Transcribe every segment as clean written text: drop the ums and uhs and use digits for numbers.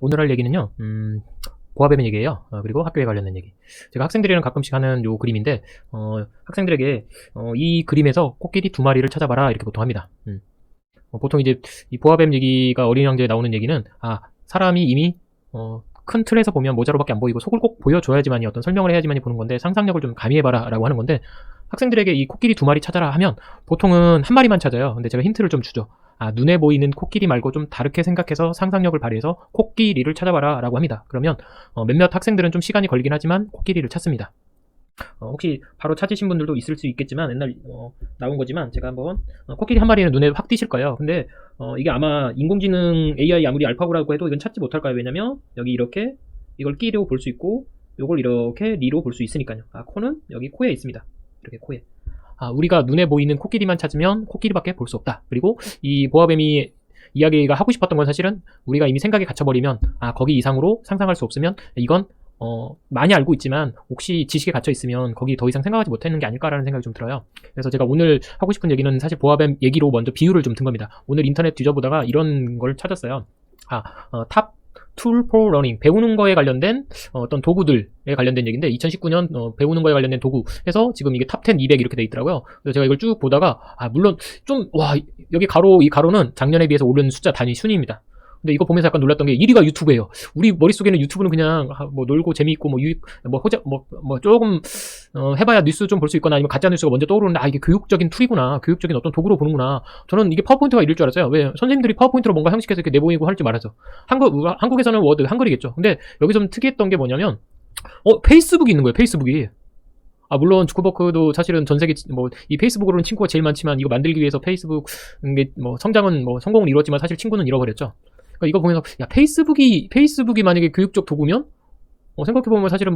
오늘 할 얘기는요, 보아뱀 얘기예요. 그리고 학교에 관련된 얘기. 제가 학생들이랑 가끔씩 하는 요 그림인데, 학생들에게 이 그림에서 코끼리 2마리를 찾아봐라 이렇게 보통 합니다. 보통 이제 이 보아뱀 얘기가 어린 왕자에 나오는 얘기는, 사람이 이미 큰 틀에서 보면 모자로밖에 안 보이고 속을 꼭 보여줘야지만이 어떤 설명을 해야지만이 보는 건데, 상상력을 좀 가미해봐라 라고 하는 건데, 학생들에게 이 코끼리 2마리 찾아라 하면 보통은 한 마리만 찾아요. 근데 제가 힌트를 좀 주죠. 눈에 보이는 코끼리 말고 좀 다르게 생각해서 상상력을 발휘해서 코끼리를 찾아봐라 라고 합니다. 그러면 몇몇 학생들은 좀 시간이 걸리긴 하지만 코끼리를 찾습니다. 혹시 바로 찾으신 분들도 있을 수 있겠지만, 옛날 나온 거지만 제가 한번, 코끼리 한 마리는 눈에 확 띄실 거예요. 근데 이게 아마 인공지능 AI 아무리 알파고라고 해도 이건 찾지 못할 거예요. 왜냐면 여기 이렇게 이걸 끼로 볼 수 있고, 요걸 이렇게 리로 볼 수 있으니까요. 코는 여기 코에 있습니다. 이렇게 코에. 우리가 눈에 보이는 코끼리만 찾으면 코끼리밖에 볼 수 없다. 그리고 이 보아뱀이 이야기가 하고 싶었던 건 사실은 우리가 이미 생각에 갇혀버리면, 거기 이상으로 상상할 수 없으면 이건 많이 알고 있지만 혹시 지식에 갇혀 있으면 거기 더 이상 생각하지 못했는 게 아닐까라는 생각이 좀 들어요. 그래서 제가 오늘 하고 싶은 얘기는 사실 보아뱀 얘기로 먼저 비유를 좀 든 겁니다. 오늘 인터넷 뒤져보다가 이런 걸 찾았어요. 탑 툴 포 러닝, 배우는 거에 관련된 어떤 도구들에 관련된 얘기인데, 2019년 배우는 거에 관련된 도구 해서 지금 이게 탑 10, 200 이렇게 돼 있더라고요. 그래서 제가 이걸 쭉 보다가 물론 좀 여기 이 가로는 작년에 비해서 오른 숫자 단위 순위입니다. 근데 이거 보면서 약간 놀랐던 게 1위가 유튜브예요. 우리 머릿속에는 유튜브는 그냥 뭐 놀고 재미있고 뭐 유익 뭐 호재 뭐 조금 해봐야 뉴스 좀 볼 수 있거나 아니면 가짜 뉴스가 먼저 떠오르는데, 이게 교육적인 툴이구나, 교육적인 어떤 도구로 보는구나. 저는 이게 파워포인트가 이럴 줄 알았어요. 왜 선생님들이 파워포인트로 뭔가 형식해서 이렇게 내보이고 할 줄 말아서. 한국에서는 워드 한글이겠죠. 근데 여기서 좀 특이했던 게 뭐냐면 페이스북이 있는 거예요. 페이스북이. 물론 주커버크도 사실은 전 세계 이 페이스북으로는 친구가 제일 많지만, 이거 만들기 위해서 페이스북 성장은 성공을 이뤘지만 사실 친구는 잃어버렸죠. 그러니까 이거 보면서 페이스북이 만약에 교육적 도구면, 생각해보면 사실은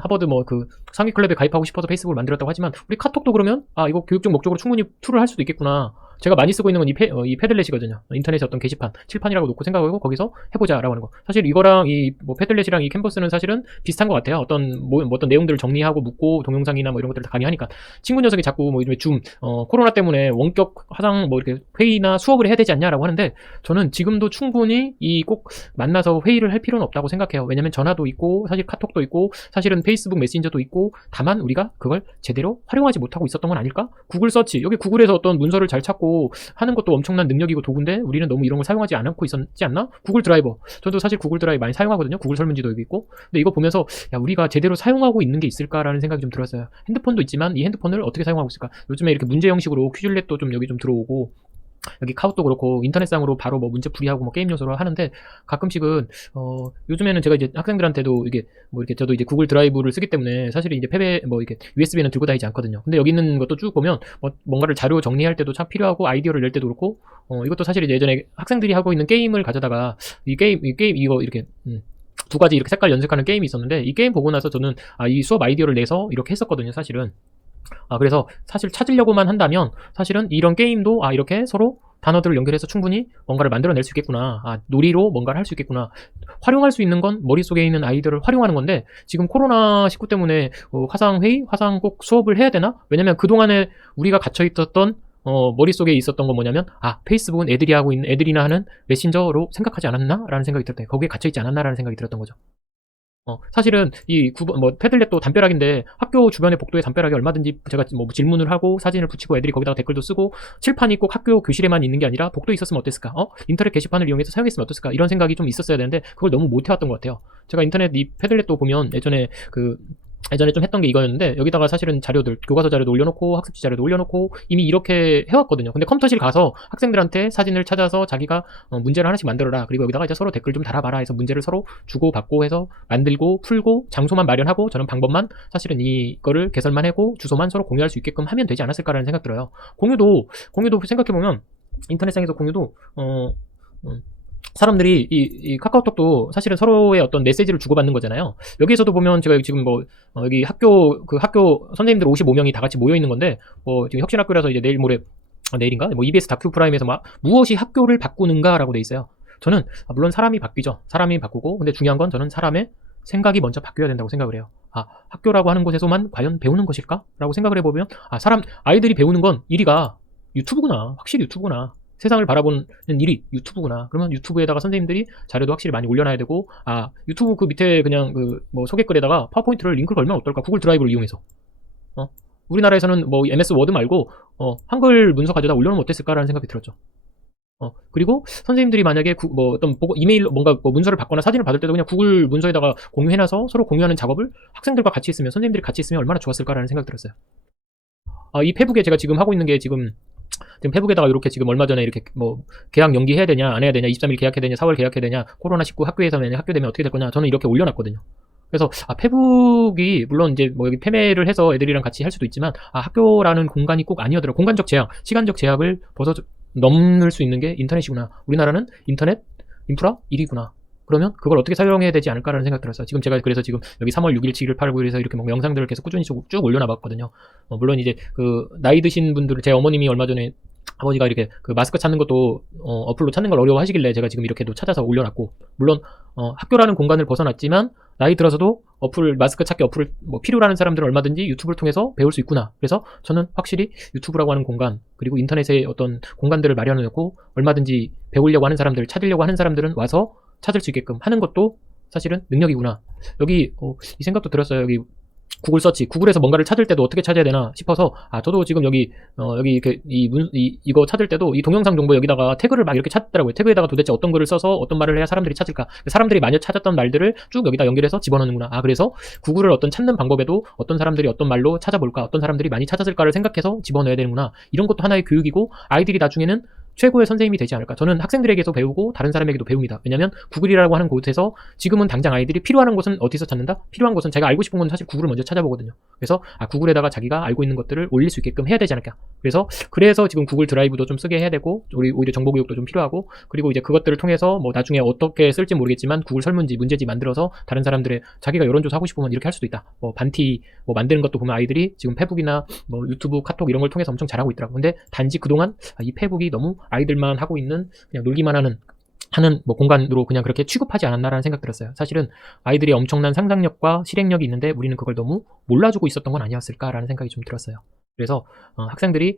하버드 그 상위 클럽에 가입하고 싶어서 페이스북을 만들었다고 하지만, 우리 카톡도 그러면 이거 교육적 목적으로 충분히 툴을 할 수도 있겠구나. 제가 많이 쓰고 있는 건 이 패들렛이거든요. 인터넷에 어떤 게시판, 칠판이라고 놓고 생각하고 거기서 해보자라고 하는 거. 사실 이거랑 이 패들렛이랑 이 캔버스는 사실은 비슷한 것 같아요. 어떤 내용들을 정리하고 묻고 동영상이나 이런 것들을 다 강의하니까. 친구 녀석이 자꾸 요즘에 줌, 코로나 때문에 원격 화상 이렇게 회의나 수업을 해야 되지 않냐라고 하는데, 저는 지금도 충분히 꼭 만나서 회의를 할 필요는 없다고 생각해요. 왜냐면 전화도 있고 사실 카톡도 있고 사실은 페이스북 메신저도 있고, 다만 우리가 그걸 제대로 활용하지 못하고 있었던 건 아닐까? 구글 서치, 여기 구글에서 어떤 문서를 잘 찾고 하는 것도 엄청난 능력이고 도구인데 우리는 너무 이런 걸 사용하지 않고 있었지 않나? 구글 드라이버, 저도 사실 구글 드라이브 많이 사용하거든요. 구글 설문지도 여기 있고. 근데 이거 보면서 우리가 제대로 사용하고 있는 게 있을까라는 생각이 좀 들었어요. 핸드폰도 있지만 이 핸드폰을 어떻게 사용하고 있을까? 요즘에 이렇게 문제 형식으로 퀴즐렛도 좀 여기 좀 들어오고, 여기 카웃도 그렇고 인터넷상으로 바로 문제 풀이하고 게임 요소로 하는데, 가끔씩은 요즘에는 제가 이제 학생들한테도 이게 이렇게 저도 이제 구글 드라이브를 쓰기 때문에 사실은 이제 이렇게 USB는 들고 다니지 않거든요. 근데 여기 있는 것도 쭉 보면 뭔가를 자료 정리할 때도 참 필요하고, 아이디어를 낼 때도 그렇고, 이것도 사실 이제 예전에 학생들이 하고 있는 게임을 가져다가 이 게임 이거 이렇게 두 가지 이렇게 색깔 연습하는 게임이 있었는데, 이 게임 보고 나서 저는 이 수업 아이디어를 내서 이렇게 했었거든요, 사실은. 그래서 사실 찾으려고만 한다면 사실은 이런 게임도 이렇게 서로 단어들을 연결해서 충분히 뭔가를 만들어낼 수 있겠구나. 놀이로 뭔가를 할 수 있겠구나. 활용할 수 있는 건 머릿속에 있는 아이디어를 활용하는 건데, 지금 코로나19 때문에 화상회의, 화상 꼭 수업을 해야 되나? 왜냐면 그동안에 우리가 갇혀있었던 머릿속에 있었던 건 뭐냐면, 페이스북은 애들이나 하는 메신저로 생각하지 않았나? 라는 생각이 들었대. 거기에 갇혀있지 않았나? 라는 생각이 들었던 거죠. 사실은 패들렛도 담벼락인데, 학교 주변의 복도에 담벼락이 얼마든지 제가 질문을 하고 사진을 붙이고 애들이 거기다가 댓글도 쓰고, 칠판이 꼭 학교 교실에만 있는 게 아니라 복도에 있었으면 어땠을까? 인터넷 게시판을 이용해서 사용했으면 어땠을까? 이런 생각이 좀 있었어야 되는데 그걸 너무 못 해왔던 것 같아요. 제가 인터넷 이 패들렛도 보면 예전에 좀 했던 게 이거였는데, 여기다가 사실은 자료들, 교과서 자료도 올려놓고 학습지 자료도 올려놓고 이미 이렇게 해왔거든요. 근데 컴퓨터실 가서 학생들한테 사진을 찾아서 자기가 문제를 하나씩 만들어라, 그리고 여기다가 이제 서로 댓글 좀 달아봐라 해서 문제를 서로 주고받고 해서 만들고 풀고, 장소만 마련하고 저는 방법만, 사실은 이거를 개설만 하고 주소만 서로 공유할 수 있게끔 하면 되지 않았을까라는 생각 들어요. 공유도 생각해보면 인터넷상에서 공유도 사람들이 이 카카오톡도 사실은 서로의 어떤 메시지를 주고받는 거잖아요. 여기에서도 보면 제가 지금 여기 학교 선생님들 55명이 다 같이 모여 있는 건데, 지금 혁신학교라서 이제 내일 모레, 내일인가? EBS 다큐 프라임에서 무엇이 학교를 바꾸는가라고 돼 있어요. 저는 물론 사람이 바뀌죠. 사람이 바꾸고, 근데 중요한 건 저는 사람의 생각이 먼저 바뀌어야 된다고 생각을 해요. 학교라고 하는 곳에서만 과연 배우는 것일까? 라고 생각을 해보면, 아이들이 배우는 건 1위가 유튜브구나. 확실히 유튜브구나. 세상을 바라보는 일이 유튜브구나. 그러면 유튜브에다가 선생님들이 자료도 확실히 많이 올려놔야 되고, 유튜브 그 밑에 그냥 그 뭐 소개글에다가 파워포인트를 링크를 걸면 어떨까? 구글 드라이브를 이용해서. 우리나라에서는 뭐 MS 워드 말고 한글 문서 가져다 올려놓으면 어땠을까라는 생각이 들었죠. 그리고 선생님들이 만약에 어떤 이메일 뭔가 문서를 받거나 사진을 받을 때도 그냥 구글 문서에다가 공유해놔서 서로 공유하는 작업을 학생들과 같이 했으면, 선생님들이 같이 했으면 얼마나 좋았을까라는 생각이 들었어요. 이 페북에 제가 지금 하고 있는 게 지금 페북에다가 이렇게 지금 얼마 전에 이렇게 뭐 계약 연기해야 되냐 안 해야 되냐, 23일 계약해야 되냐, 4월 계약해야 되냐, 코로나19 학교에서 학교 되면 어떻게 될 거냐, 저는 이렇게 올려놨거든요. 그래서 페북이 물론 이제 뭐 여기 패매를 해서 애들이랑 같이 할 수도 있지만, 학교라는 공간이 꼭 아니어더라. 공간적 제약, 시간적 제약을 넘을 수 있는 게 인터넷이구나. 우리나라는 인터넷 인프라 1위구나. 그러면 그걸 어떻게 사용해야 되지 않을까라는 생각 들었어요. 지금 제가 그래서 지금 여기 3월 6일, 7일, 8일, 9일에서 이렇게 뭐 영상들을 계속 꾸준히 쭉 올려놔봤거든요. 물론 이제 그 나이 드신 분들, 제 어머님이 얼마 전에 아버지가 이렇게 그 마스크 찾는 것도 어플로 찾는 걸 어려워하시길래 제가 지금 이렇게도 찾아서 올려놨고, 물론 학교라는 공간을 벗어났지만 나이 들어서도 마스크 찾기 어플을 필요로 하는 사람들은 얼마든지 유튜브를 통해서 배울 수 있구나. 그래서 저는 확실히 유튜브라고 하는 공간, 그리고 인터넷의 어떤 공간들을 마련해놓고 얼마든지 배우려고 하는 사람들, 찾으려고 하는 사람들은 와서 찾을 수 있게끔 하는 것도 사실은 능력이구나. 여기 이 생각도 들었어요. 여기 구글 서치, 구글에서 뭔가를 찾을 때도 어떻게 찾아야 되나 싶어서, 저도 지금 여기 이렇게 이거 찾을 때도 이 동영상 정보 여기다가 태그를 막 이렇게 찾더라고요. 태그에다가 도대체 어떤 글을 써서 어떤 말을 해야 사람들이 찾을까, 사람들이 많이 찾았던 말들을 쭉 여기다 연결해서 집어넣는구나. 그래서 구글을 어떤 찾는 방법에도 어떤 사람들이 어떤 말로 찾아볼까, 어떤 사람들이 많이 찾았을까를 생각해서 집어넣어야 되는구나. 이런 것도 하나의 교육이고, 아이들이 나중에는 최고의 선생님이 되지 않을까. 저는 학생들에게도 배우고 다른 사람에게도 배웁니다. 왜냐면 구글이라고 하는 곳에서 지금은 당장 아이들이 필요한 것은 어디서 찾는다? 필요한 것은, 제가 알고 싶은 건 사실 구글을 먼저 찾아보거든요. 그래서 구글에다가 자기가 알고 있는 것들을 올릴 수 있게끔 해야 되지 않을까. 그래서 지금 구글 드라이브도 좀 쓰게 해야 되고, 오히려 정보 교육도 좀 필요하고, 그리고 이제 그것들을 통해서 뭐 나중에 어떻게 쓸지 모르겠지만 구글 설문지, 문제지 만들어서 다른 사람들의, 자기가 여론조사 하고 싶으면 이렇게 할 수도 있다. 반티 만드는 것도 보면 아이들이 지금 페북이나 유튜브, 카톡 이런 걸 통해서 엄청 잘하고 있더라고. 근데 단지 그동안 이 페북이 너무 아이들만 하고 있는, 그냥 놀기만 하는 공간으로 그냥 그렇게 취급하지 않았나라는 생각 들었어요. 사실은 아이들이 엄청난 상상력과 실행력이 있는데 우리는 그걸 너무 몰라주고 있었던 건 아니었을까라는 생각이 좀 들었어요. 그래서 학생들이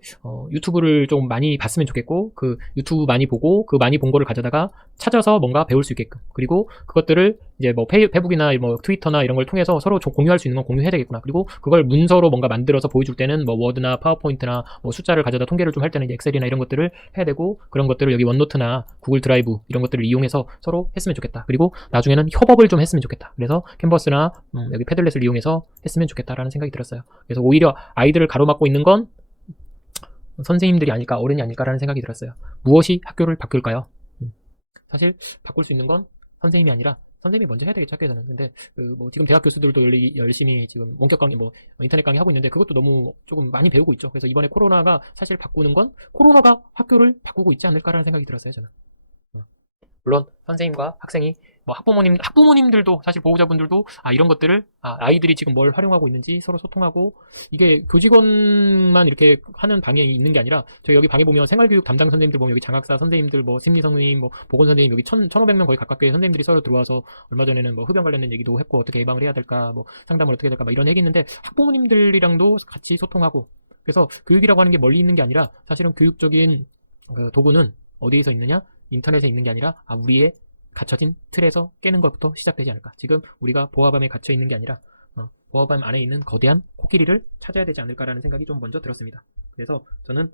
유튜브를 좀 많이 봤으면 좋겠고, 그 유튜브 많이 보고 그 많이 본 거를 가져다가 찾아서 뭔가 배울 수 있게끔, 그리고 그것들을 이제 페북이나 트위터나 이런 걸 통해서 서로 공유할 수 있는 건 공유해야 되겠구나. 그리고 그걸 문서로 뭔가 만들어서 보여줄 때는 워드나 파워포인트나 숫자를 가져다 통계를 좀 할 때는 엑셀이나 이런 것들을 해야 되고, 그런 것들을 여기 원노트나 구글 드라이브 이런 것들을 이용해서 서로 했으면 좋겠다. 그리고 나중에는 협업을 좀 했으면 좋겠다. 그래서 캔버스나 여기 패들렛을 이용해서 했으면 좋겠다라는 생각이 들었어요. 그래서 오히려 아이들을 가로막고 있는 건 선생님들이 아닐까, 어른이 아닐까라는 생각이 들었어요. 무엇이 학교를 바꿀까요? 사실 바꿀 수 있는 건 선생님이 아니라, 선생님이 먼저 해야 되겠죠, 학교에서는. 근데 지금 대학 교수들도 열심히 지금 원격 강의, 인터넷 강의 하고 있는데 그것도 너무 조금 많이 배우고 있죠. 그래서 이번에 코로나가 사실 바꾸는 건, 코로나가 학교를 바꾸고 있지 않을까라는 생각이 들었어요, 저는. 물론 선생님과 학생이, 학부모님들도, 사실 보호자분들도 이런 것들을, 아이들이 지금 뭘 활용하고 있는지 서로 소통하고, 이게 교직원만 이렇게 하는 방향이 있는 게 아니라, 저희 여기 방에 보면 생활교육 담당 선생님들 보면 여기 장학사 선생님들, 심리 선생님, 보건 선생님, 여기 1,500명 거의 가깝게 선생님들이 서로 들어와서 얼마 전에는 흡연 관련된 얘기도 했고, 어떻게 예방을 해야 될까, 상담을 어떻게 해야 될까, 이런 얘기 했는데, 학부모님들이랑도 같이 소통하고. 그래서 교육이라고 하는 게 멀리 있는 게 아니라, 사실은 교육적인 그 도구는 어디에서 있느냐? 인터넷에 있는 게 아니라 우리의 갇혀진 틀에서 깨는 것부터 시작되지 않을까. 지금 우리가 보아밤에 갇혀 있는 게 아니라 보아밤 안에 있는 거대한 코끼리를 찾아야 되지 않을까라는 생각이 좀 먼저 들었습니다. 그래서 저는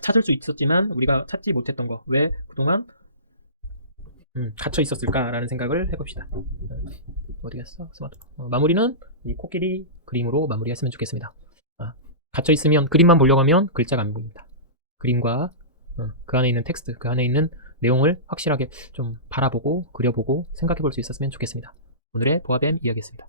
찾을 수 있었지만 우리가 찾지 못했던 거, 왜 그동안 갇혀 있었을까라는 생각을 해봅시다. 어디 갔어? 스마트폰. 마무리는 이 코끼리 그림으로 마무리했으면 좋겠습니다. 갇혀 있으면, 그림만 보려고 하면 글자가 안 보입니다. 그림과 그 안에 있는 텍스트, 그 안에 있는 내용을 확실하게 좀 바라보고 그려보고 생각해 볼 수 있었으면 좋겠습니다. 오늘의 보아뱀 이야기였습니다.